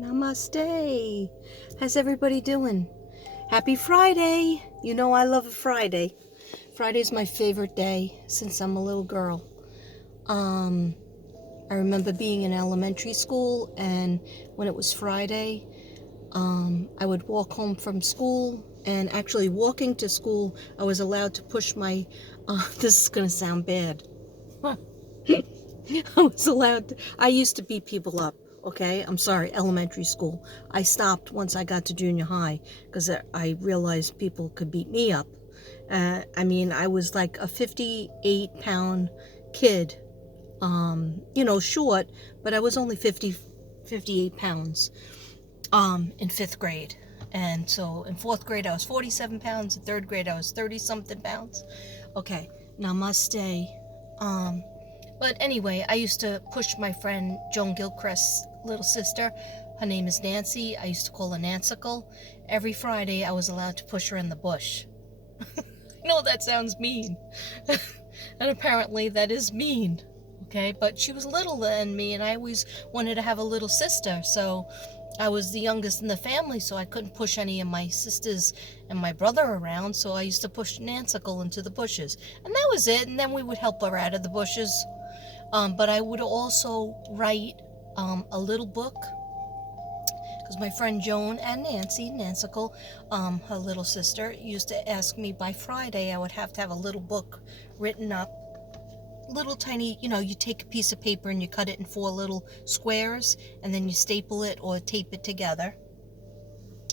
Namaste. How's everybody doing? Happy Friday. You know I love a Friday. Friday's my favorite day since I'm a little girl. I remember being in elementary school, and when it was Friday, I would walk home from school, and actually walking to school, I was allowed to push my, this is going to sound bad. I used to beat people up, okay? I'm sorry, elementary school. I stopped once I got to junior high because I realized people could beat me up. I was like a 58-pound kid, short, but I was only 58 pounds in 5th grade. And so in 4th grade, I was 47 pounds. In 3rd grade, I was 30-something pounds. Okay, namaste. But anyway, I used to push my friend Joan Gilchrist's little sister. Her name is Nancy. I used to call her Nancicle. Every Friday, I was allowed to push her in the bush. I know that sounds mean. And apparently that is mean. Okay, but she was littler than me, and I always wanted to have a little sister. So I was the youngest in the family, so I couldn't push any of my sisters and my brother around. So I used to push Nancicle into the bushes. And that was it. And then we would help her out of the bushes. But I would also write a little book, because my friend Joan and Nancicle, her little sister, used to ask me by Friday I would have to have a little book written up, little tiny, you take a piece of paper and you cut it in 4 little squares, and then you staple it or tape it together.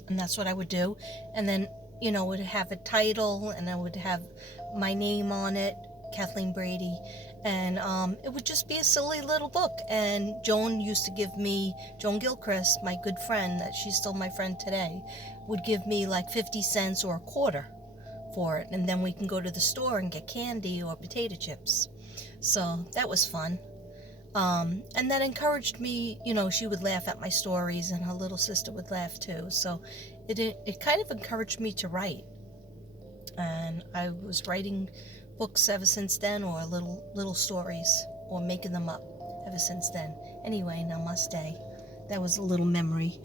And that's what I would do. And then, it would have a title, and I would have my name on it, Kathleen Brady. And it would just be a silly little book. And Joan used to give me, Joan Gilchrist, my good friend, that she's still my friend today, would give me like 50 cents or a quarter for it. And then we can go to the store and get candy or potato chips. So that was fun. And that encouraged me, she would laugh at my stories, and her little sister would laugh too. So it kind of encouraged me to write. And I was writing books ever since then, or little stories, or making them up ever since then. Anyway, namaste. That was a little memory.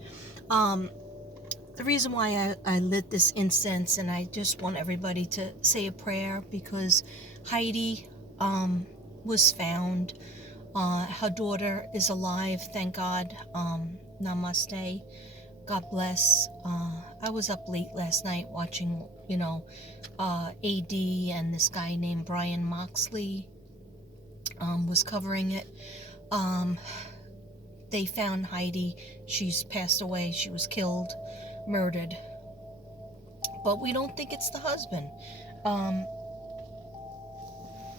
The reason why I lit this incense, and I just want everybody to say a prayer, because Heidi was found. Her daughter is alive, thank God. Namaste. God bless. I was up late last night watching, AD, and this guy named Brian Moxley was covering it. They found Heidi. She's passed away. She was killed, murdered. But we don't think it's the husband.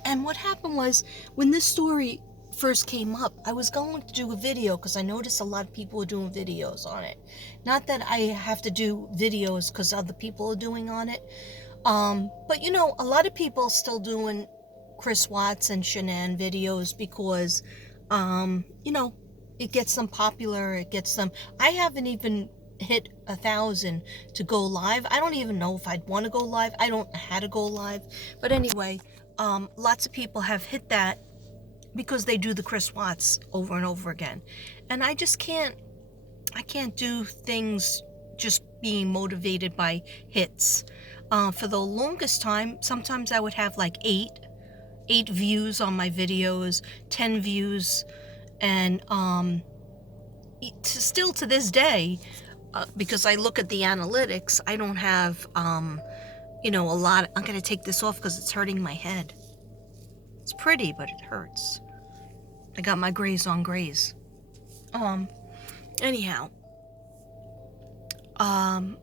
And what happened was, when this story first came up, I was going to do a video because I noticed a lot of people were doing videos on it. Not that I have to do videos because other people are doing on it. But a lot of people are still doing Chris Watts and Shanann videos because, it gets them popular. It gets them. I haven't even hit 1,000 to go live. I don't even know if I'd want to go live. I don't know how to go live. But anyway, lots of people have hit that because they do the Chris Watts over and over again. And I just can't do things just being motivated by hits. For the longest time, sometimes I would have like 8 views on my videos, 10 views, and still to this day, because I look at the analytics, I don't have, a lot. I'm going to take this off because it's hurting my head. It's pretty, but it hurts. I got my grays on grays. Anyhow, I'm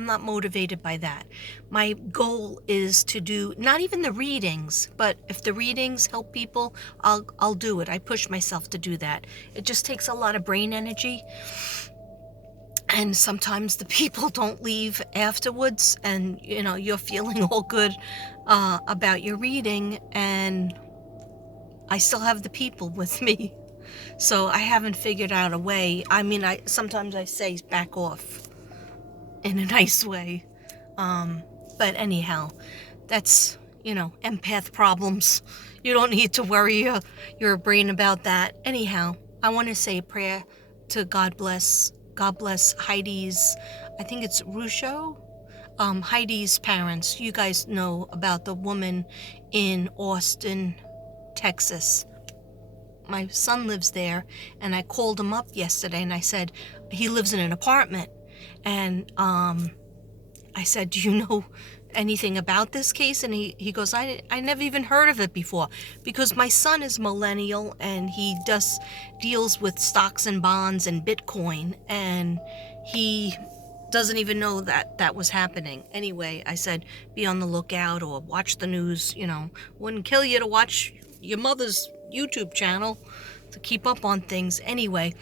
not motivated by that. My goal is to do, not even the readings, but if the readings help people, I'll do it. I push myself to do that. It just takes a lot of brain energy. And sometimes the people don't leave afterwards, and you're feeling all good about your reading, and I still have the people with me. So I haven't figured out a way. Sometimes I say back off in a nice way. But anyhow, that's, empath problems. You don't need to worry your brain about that. Anyhow, I want to say a prayer to God bless God bless Heidi's, I think it's Rusho, Heidi's parents. You guys know about the woman in Austin, Texas. My son lives there, and I called him up yesterday, and I said, he lives in an apartment, and I said, do you know anything about this case? And he goes, I never even heard of it before, because my son is millennial and he deals with stocks and bonds and Bitcoin, and he doesn't even know that was happening. Anyway, I said, be on the lookout or watch the news. Wouldn't kill you to watch your mother's YouTube channel to keep up on things. Anyway,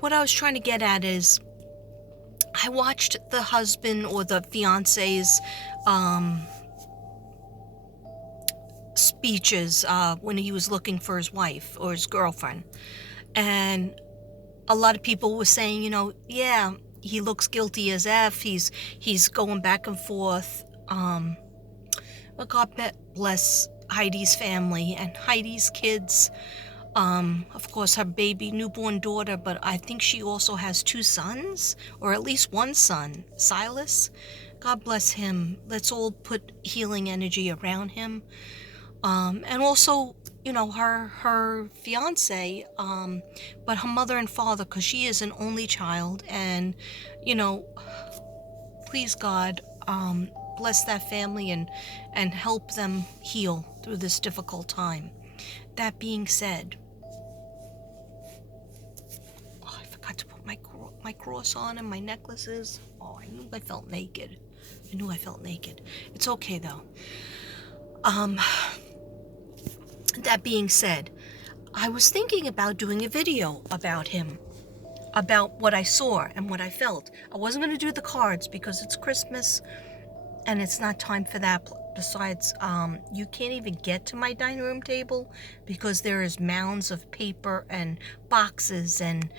what I was trying to get at is, I watched the husband or the fiance's speeches when he was looking for his wife or his girlfriend. And a lot of people were saying, yeah, he looks guilty as F. He's going back and forth. But God bless Heidi's family and Heidi's kids. Of course, her baby newborn daughter, but I think she also has 2 sons, or at least 1 son, Silas. God bless him. Let's all put healing energy around him. And also, her fiance, but her mother and father, because she is an only child, and, please God, bless that family and help them heal through this difficult time. That being said, I forgot to put my cross on and my necklaces. Oh, I knew I felt naked. It's okay though. That being said, I was thinking about doing a video about him, about what I saw and what I felt. I wasn't going to do the cards because it's Christmas and it's not time for that. Besides, you can't even get to my dining room table because there is mounds of paper and boxes and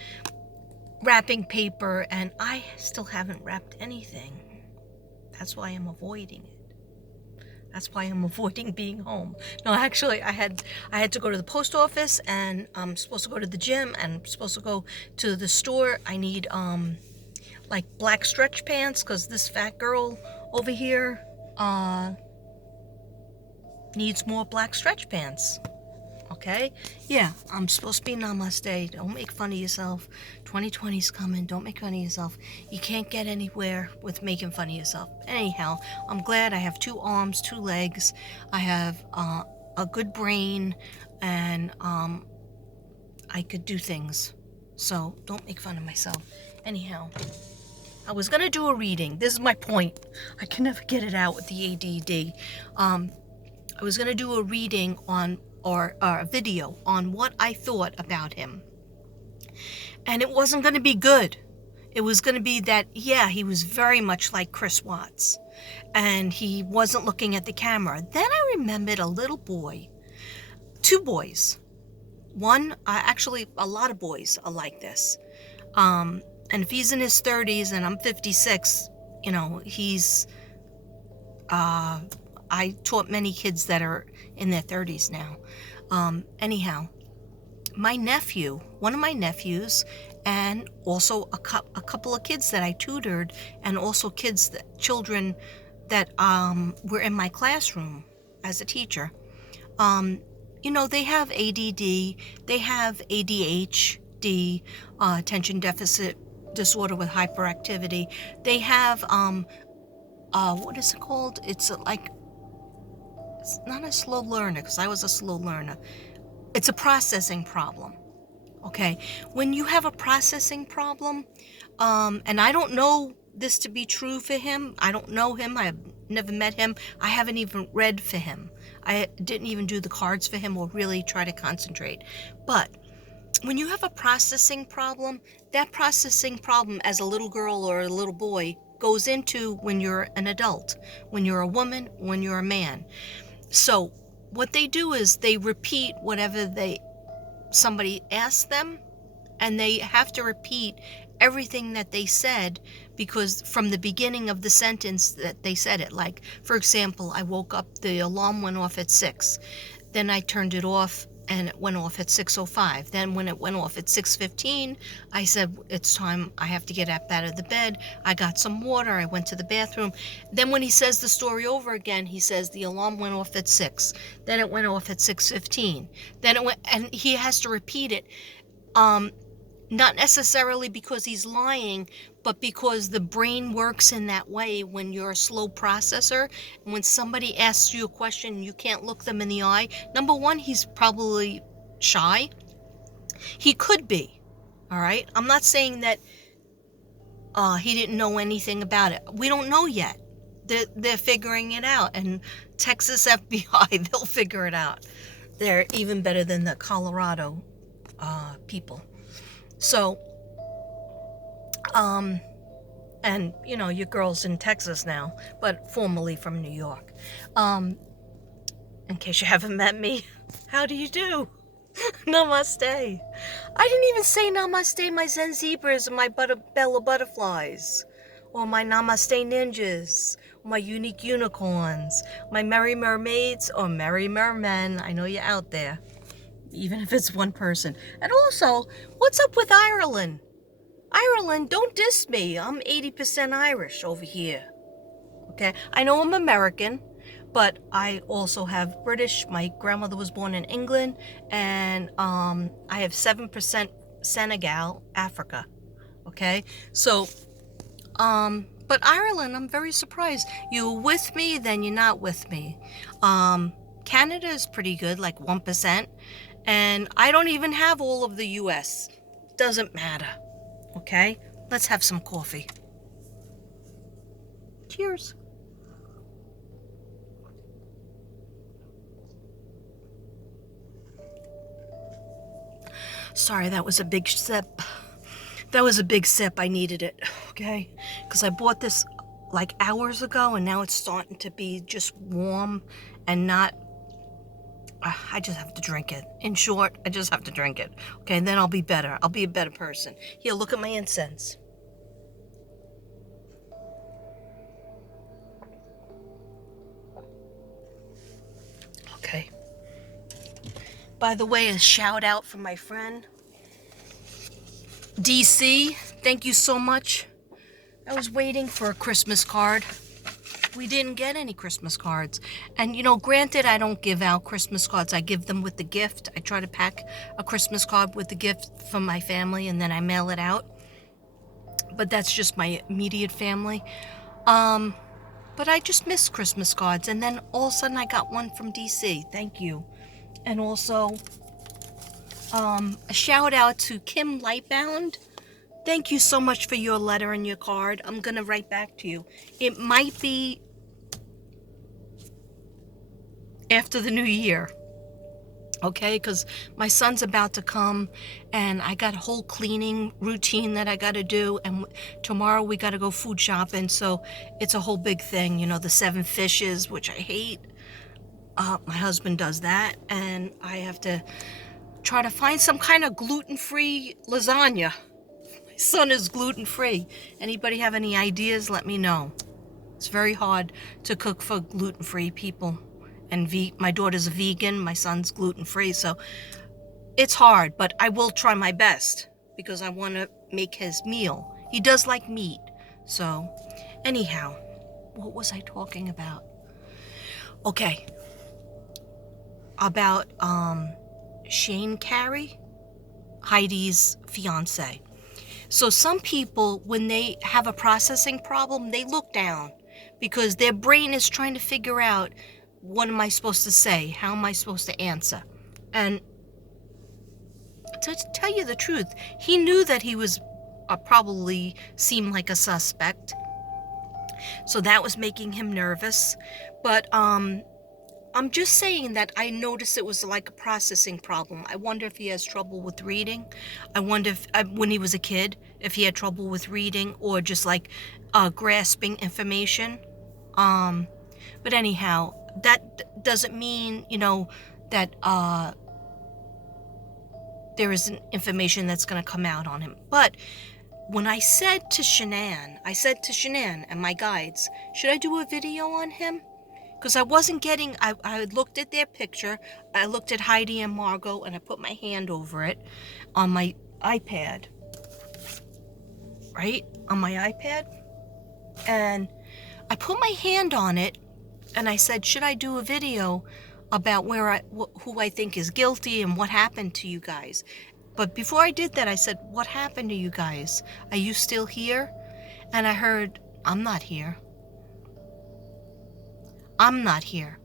wrapping paper, and I still haven't wrapped anything. That's why I'm avoiding it. That's why I'm avoiding being home. No, actually, I had to go to the post office, and I'm supposed to go to the gym, and I'm supposed to go to the store. I need like black stretch pants because this fat girl over here needs more black stretch pants. Okay? Yeah, I'm supposed to be namaste. Don't make fun of yourself. 2020's coming. Don't make fun of yourself. You can't get anywhere with making fun of yourself. Anyhow, I'm glad I have 2 arms, 2 legs. I have a good brain, and I could do things. So don't make fun of myself. Anyhow, I was going to do a reading. This is my point. I can never get it out with the ADD. I was going to do a reading or a video on what I thought about him. And it wasn't going to be good. It was going to be that, yeah, he was very much like Chris Watts. And he wasn't looking at the camera. Then I remembered a little boy. 2 boys. One, actually, a lot of boys are like this. And if he's in his 30s and I'm 56, he's... I taught many kids that are in their 30s now. Anyhow, one of my nephews, and also a couple of kids that I tutored, and also children that were in my classroom as a teacher. They have ADD, they have ADHD, attention deficit disorder with hyperactivity. They have what is it called? It's not a slow learner, because I was a slow learner. It's a processing problem. Okay, when you have a processing problem, and I don't know this to be true for him. I don't know him. I have never met him. I haven't even read for him. I didn't even do the cards for him or really try to concentrate. But when you have a processing problem, that processing problem as a little girl or a little boy goes into when you're an adult, when you're a woman, when you're a man. So what they do is they repeat whatever somebody asks them, and they have to repeat everything that they said, because from the beginning of the sentence that they said it. Like, for example, I woke up, the alarm went off at 6. Then I turned it off and it went off at 6:05. Then when it went off at 6:15, I said, it's time, I have to get up out of the bed. I got some water, I went to the bathroom. Then when he says the story over again, he says the alarm went off at 6. Then it went off at 6:15. Then it went, and he has to repeat it. Not necessarily because he's lying, but because the brain works in that way when you're a slow processor. And when somebody asks you a question and you can't look them in the eye, number one, he's probably shy. He could be, all right? I'm not saying that he didn't know anything about it. We don't know yet. They're figuring it out. And Texas FBI, they'll figure it out. They're even better than the Colorado people. So, and you know, your girl's in Texas now, but formerly from New York. In case you haven't met me, how do you do? Namaste. I didn't even say namaste my Zen zebras and my Bella butterflies, or my namaste ninjas, or my unique unicorns, my merry mermaids, or merry mermen. I know you're out there, even if it's one person. And also, what's up with Ireland? Ireland, don't diss me. I'm 80% Irish over here. Okay? I know I'm American, but I also have British. My grandmother was born in England, and I have 7% Senegal, Africa. Okay? So, but Ireland, I'm very surprised. You're with me, then you're not with me. Canada is pretty good, like 1%. And I don't even have all of the US. Doesn't matter. Okay? Let's have some coffee. Cheers. Sorry, that was a big sip. That was a big sip. I needed it. Okay? Because I bought this like hours ago, and now it's starting to be just warm and not. I just have to drink it. In short, I just have to drink it. Okay, and then I'll be better. I'll be a better person. Here, look at my incense. Okay. By the way, a shout out from my friend, DC. Thank you so much. I was waiting for a Christmas card. We didn't get any Christmas cards. And, you know, granted, I don't give out Christmas cards. I give them with the gift. I try to pack a Christmas card with the gift from my family, and then I mail it out. But that's just my immediate family. But I just miss Christmas cards. And then all of a sudden I got one from DC. Thank you. And also, a shout out to Kim Lightbound. Thank you so much for your letter and your card. I'm going to write back to you. It might be after the new year, okay? Because my son's about to come, and I got a whole cleaning routine that I got to do, and tomorrow we got to go food shopping, so it's a whole big thing, you know, the 7 fishes, which I hate. My husband does that, and I have to try to find some kind of gluten-free lasagna. My son is gluten-free. Anybody have any ideas? Let me know. It's very hard to cook for gluten-free people. And my daughter's a vegan, my son's gluten-free, so it's hard, but I will try my best because I want to make his meal. He does like meat. So, anyhow, what was I talking about? Okay. About Shane Carey, Heidi's fiance. So some people, when they have a processing problem, they look down because their brain is trying to figure out, what am I supposed to say? How am I supposed to answer? And to tell you the truth, he knew that he was probably seemed like a suspect. So that was making him nervous. But I'm just saying that I noticed it was like a processing problem. I wonder if he has trouble with reading. I wonder if, when he was a kid, if he had trouble with reading or just like grasping information. But anyhow, that doesn't mean, you know, that there isn't information that's going to come out on him. But when I said to Shanann and my guides, should I do a video on him? because I wasn't getting, I looked at their picture, I looked at Heidi and Margot, and I put my hand over it on my iPad, right? On my iPad. And I put my hand on it, and I said, should I do a video about who I think is guilty and what happened to you guys? But before I did that, I said, what happened to you guys? Are you still here? And I heard, I'm not here. I'm not here.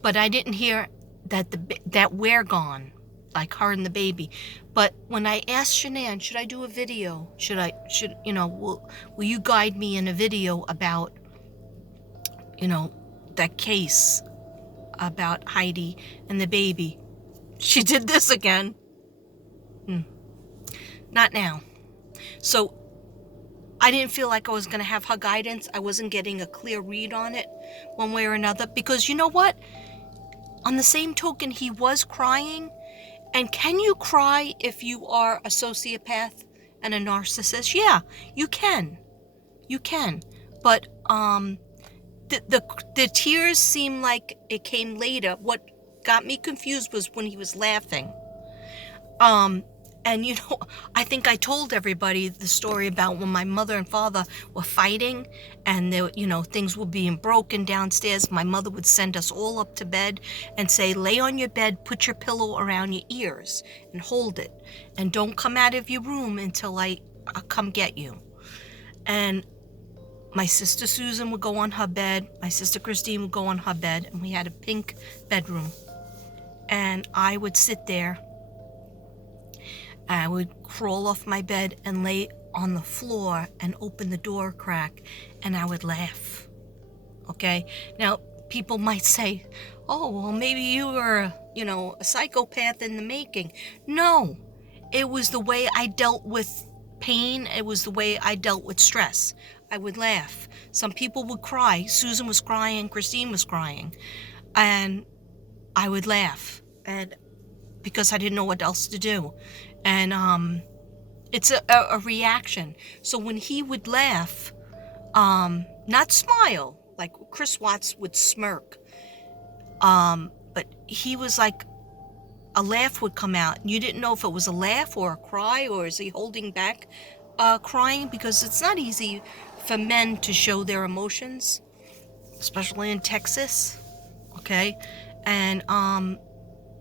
But I didn't hear that we're gone, like her and the baby. But when I asked Shanann, should I do a video? Will you guide me in a video about, that case about Heidi and the baby? She did this again. Not now. So I didn't feel like I was going to have her guidance. I wasn't getting a clear read on it one way or another. Because you know what? On the same token, he was crying. And can you cry if you are a sociopath and a narcissist? Yeah, you can. You can. But the tears seem like it came later. What got me confused was when he was laughing. And I think I told everybody the story about when my mother and father were fighting, and things were being broken downstairs. My mother would send us all up to bed and say, lay on your bed, put your pillow around your ears and hold it, and don't come out of your room until I come get you. And my sister Susan would go on her bed, my sister Christine would go on her bed, and we had a pink bedroom. And I would sit there. I would crawl off my bed and lay on the floor and open the door crack, and I would laugh. Okay? Now, people might say, oh, well, maybe you were, a psychopath in the making. No. It was the way I dealt with pain. It was the way I dealt with stress. I would laugh. Some people would cry. Susan was crying. Christine was crying. And I would laugh. And because I didn't know what else to do. And it's a reaction. So when he would laugh, not smile, like Chris Watts would smirk, but he was like, a laugh would come out. And you didn't know if it was a laugh or a cry, or is he holding back crying? Because it's not easy for men to show their emotions, especially in Texas, okay? And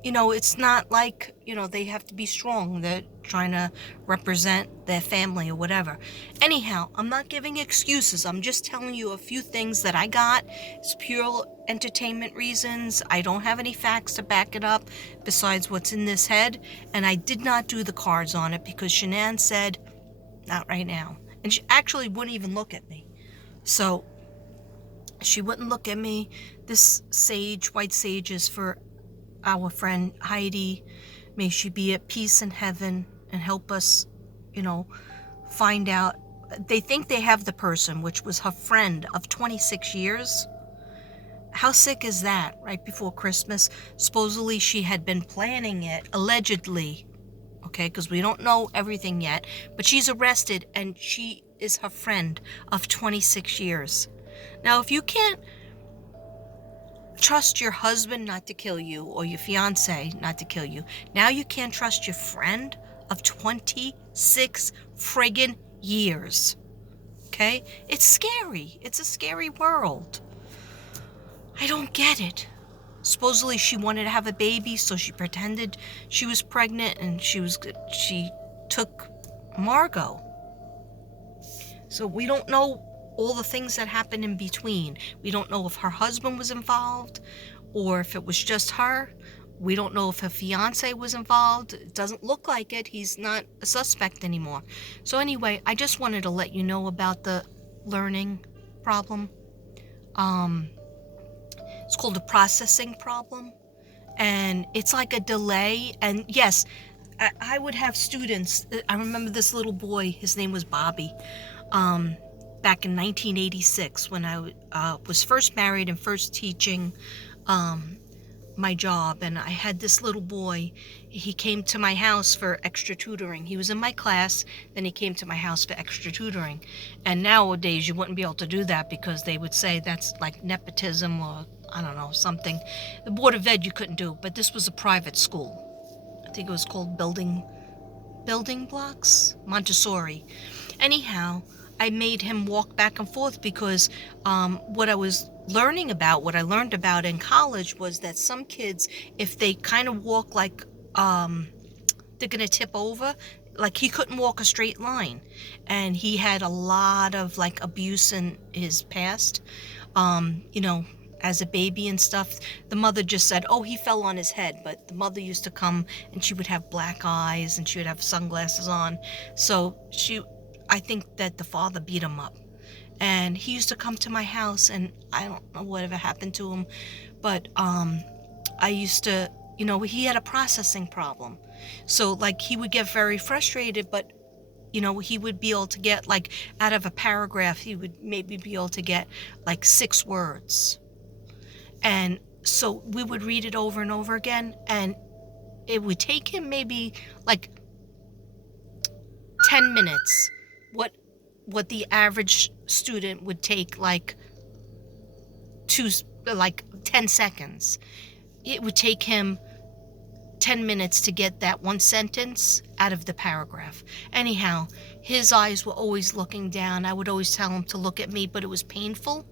it's not like, they have to be strong. They're trying to represent their family or whatever. Anyhow, I'm not giving excuses. I'm just telling you a few things that I got. It's pure entertainment reasons. I don't have any facts to back it up besides what's in this head. And I did not do the cards on it because Shanann said, not right now. And she actually wouldn't even look at me. So she wouldn't look at me. This sage, white sage, is for our friend Heidi. May she be at peace in heaven and help us, find out. They think they have the person, which was her friend of 26 years. How sick is that? Right before Christmas. Supposedly she had been planning it, allegedly. Okay, because we don't know everything yet. But she's arrested, and she is her friend of 26 years. Now, if you can't trust your husband not to kill you, or your fiance not to kill you, now you can't trust your friend of 26 friggin' years. Okay? It's scary. It's a scary world. I don't get it. Supposedly she wanted to have a baby, so she pretended she was pregnant, and she took Margot. So we don't know all the things that happened in between. We don't know if her husband was involved or if it was just her. We don't know if her fiance was involved. It doesn't look like it. He's not a suspect anymore. So anyway, I just wanted to let you know about the learning problem. It's called a processing problem. And it's like a delay. And yes, I would have students. I remember this little boy, his name was Bobby. Back in 1986, when I was first married and first teaching my job, and I had this little boy. He came to my house for extra tutoring. He was in my class, then he came to my house for extra tutoring. And nowadays you wouldn't be able to do that because they would say that's like nepotism or I don't know, something. The Board of Ed you couldn't do, but this was a private school. I think it was called Building Blocks? Montessori. Anyhow, I made him walk back and forth because what I learned about in college was that some kids, if they kind of walk like they're going to tip over, like he couldn't walk a straight line. And he had a lot of like abuse in his past, you know, as a baby and stuff. The mother just said, oh, he fell on his head. But the mother used to come and she would have black eyes and she would have sunglasses on. So I think that the father beat him up. And he used to come to my house, and I don't know whatever happened to him, but I used to, you know, he had a processing problem. So like he would get very frustrated, but you know, he would be able to get like out of a paragraph, he would maybe be able to get like 6 words. And so we would read it over and over again, and it would take him maybe like 10 minutes. What the average student would take like 10 seconds. It would take him 10 minutes to get that one sentence out of the paragraph. Anyhow, his eyes were always looking down. I would always tell him to look at me, but it was painful.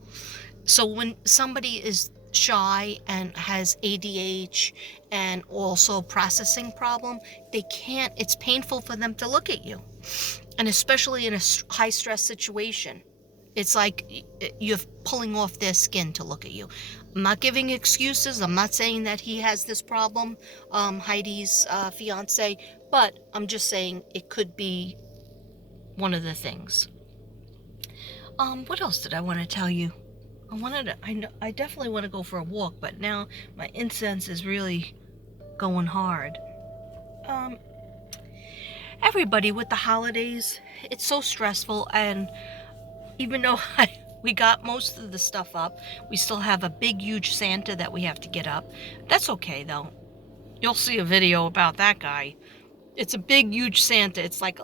So when somebody is shy and has ADH and also processing problem, it's painful for them to look at you. And especially in a high stress situation, it's like you're pulling off their skin to look at you. I'm not giving excuses. I'm not saying that he has this problem, Heidi's fiance, but I'm just saying it could be one of the things. What else did I want to tell you? I definitely want to go for a walk, but now my incense is really going hard. Everybody with the holidays, it's so stressful, and even though we got most of the stuff up, we still have a big huge Santa that we have to get up. That's okay though. You'll see a video about that guy. It's a big huge Santa. It's like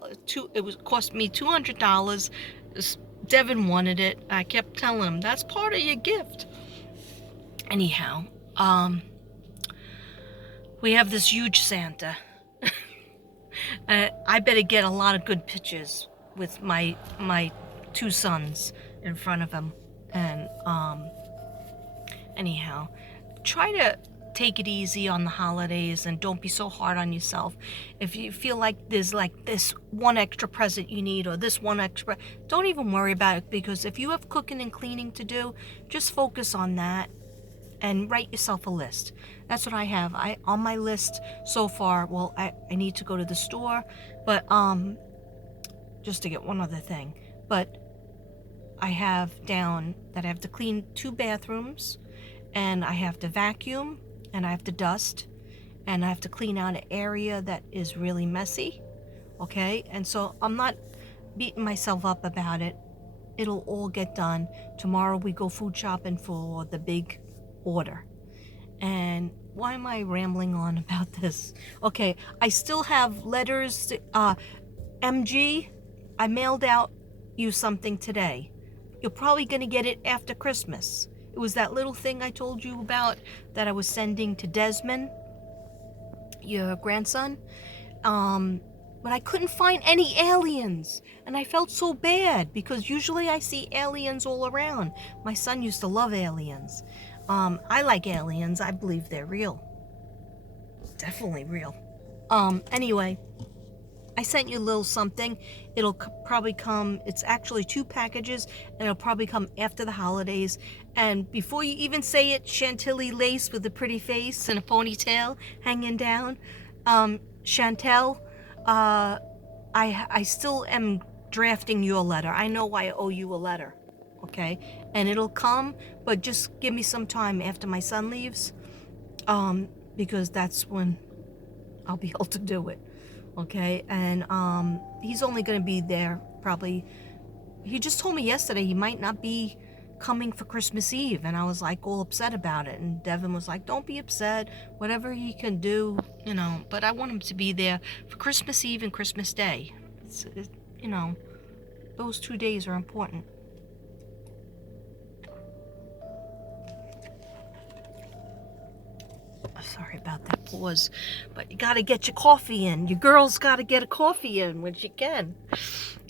cost me $200. Devin wanted it. I kept telling him that's part of your gift. Anyhow, we have this huge Santa. I better get a lot of good pictures with my 2 sons in front of him. And anyhow, try to take it easy on the holidays and don't be so hard on yourself. If you feel like there's like this one extra present you need or this one extra, don't even worry about it, because if you have cooking and cleaning to do, just focus on that and write yourself a list. That's what I have. On my list so far, well, I need to go to the store, but just to get one other thing. But I have down that I have to clean 2 bathrooms, and I have to vacuum, and I have to dust, and I have to clean out an area that is really messy. Okay? And so I'm not beating myself up about it. It'll all get done. Tomorrow we go food shopping for the big order. And why am I rambling on about this? Okay, I still have letters. MG, I mailed out you something today. You're probably going to get it after Christmas. It was that little thing I told you about that I was sending to Desmond, your grandson. But I couldn't find any aliens. And I felt so bad because usually I see aliens all around. My son used to love aliens. I like aliens. I believe they're real. Definitely real. Anyway, I sent you a little something. It'll probably come, it's actually 2 packages, and it'll probably come after the holidays. And before you even say it, Chantilly lace with a pretty face and a ponytail hanging down. Chantel, I still am drafting your letter. I know I owe you a letter, okay? And it'll come, but just give me some time after my son leaves, because that's when I'll be able to do it. Okay, and he's only going to be there probably. He just told me yesterday he might not be coming for Christmas Eve, and I was like all upset about it. And Devin was like, "Don't be upset. Whatever he can do, you know." But I want him to be there for Christmas Eve and Christmas Day. You know, those 2 days are important. Sorry about that pause, but you gotta get your coffee in. Your girl's gotta get a coffee in when she can.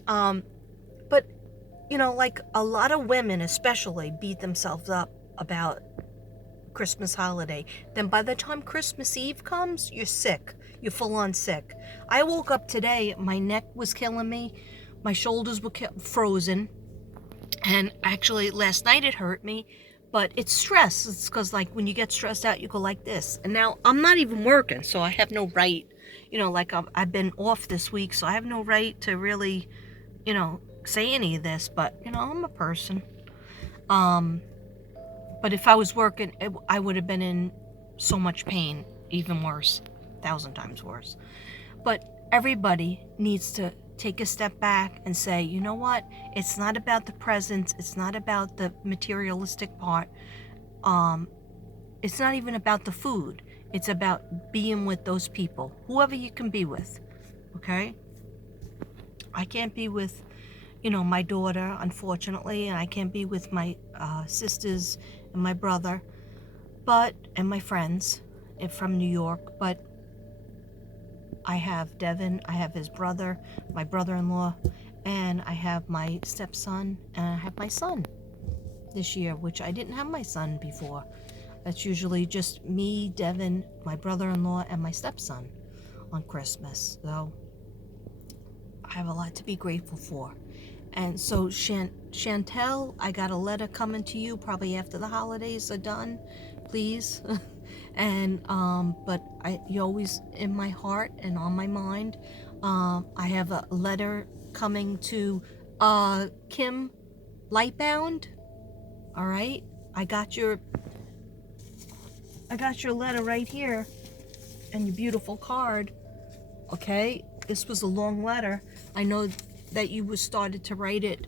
But you know, like a lot of women especially beat themselves up about Christmas holiday. Then by the time Christmas Eve comes, you're sick. You're full on sick. I woke up today, my neck was killing me, my shoulders were frozen, and actually last night it hurt me. But it's stress. It's because like when you get stressed out, you go like this. And now I'm not even working, so I have no right. You know, like I've been off this week, so I have no right to really, you know, say any of this. But you know, I'm a person. But if I was working, I would have been in so much pain, even worse, 1,000 times worse. But everybody needs to take a step back and say, you know what? It's not about the presents. It's not about the materialistic part. It's not even about the food. It's about being with those people, whoever you can be with. Okay? I can't be with, you know, my daughter, unfortunately, and I can't be with my sisters and my brother, and my friends from New York, but I have Devin, I have his brother, my brother-in-law, and I have my stepson, and I have my son this year, which I didn't have my son before. That's usually just me, Devin, my brother-in-law, and my stepson on Christmas. So I have a lot to be grateful for. And so Chantel, I got a letter coming to you probably after the holidays are done, please. And but you're always in my heart and on my mind. I have a letter coming to Kim Lightbound. All right, I got your letter right here and your beautiful card. Okay, this was a long letter. I know that you started to write it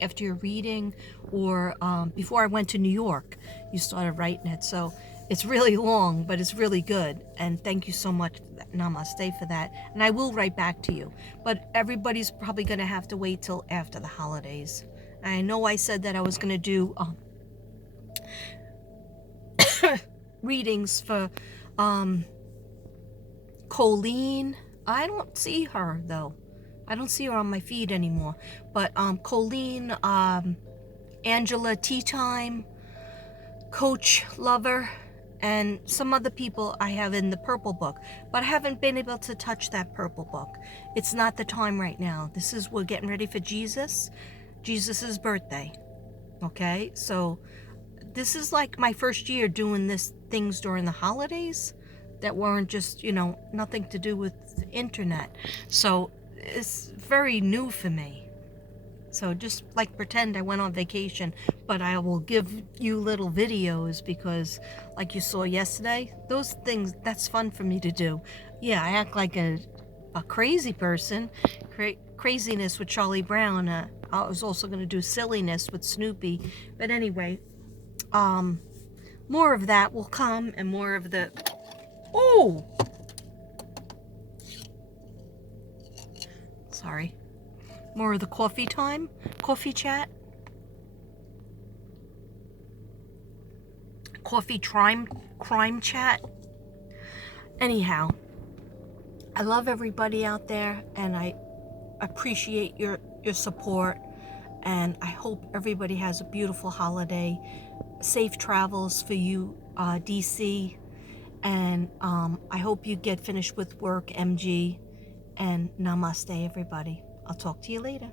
after your reading, or before I went to New York, you started writing it. So it's really long, but it's really good. And thank you so much, Namaste, for that. And I will write back to you. But everybody's probably going to have to wait till after the holidays. I know I said that I was going to do readings for Colleen. I don't see her though. I don't see her on my feed anymore. But Colleen, Angela Tea Time, Coach Lover, and some other people I have in the purple book. But I haven't been able to touch that purple book. It's not the time right now. We're getting ready for Jesus's birthday. Okay? So this is like my first year doing things during the holidays that weren't just, you know, nothing to do with the internet. So it's very new for me. So just like pretend I went on vacation, but I will give you little videos because like you saw yesterday, those things, that's fun for me to do. Yeah, I act like a crazy person. Craziness with Charlie Brown. I was also going to do silliness with Snoopy. But anyway, more of that will come, and more of the... Oh! Sorry. More of the coffee chat. Crime chat. Anyhow, I love everybody out there, and I appreciate your support, and I hope everybody has a beautiful holiday. Safe travels for you, DC, and I hope you get finished with work, MG, and namaste, everybody. I'll talk to you later.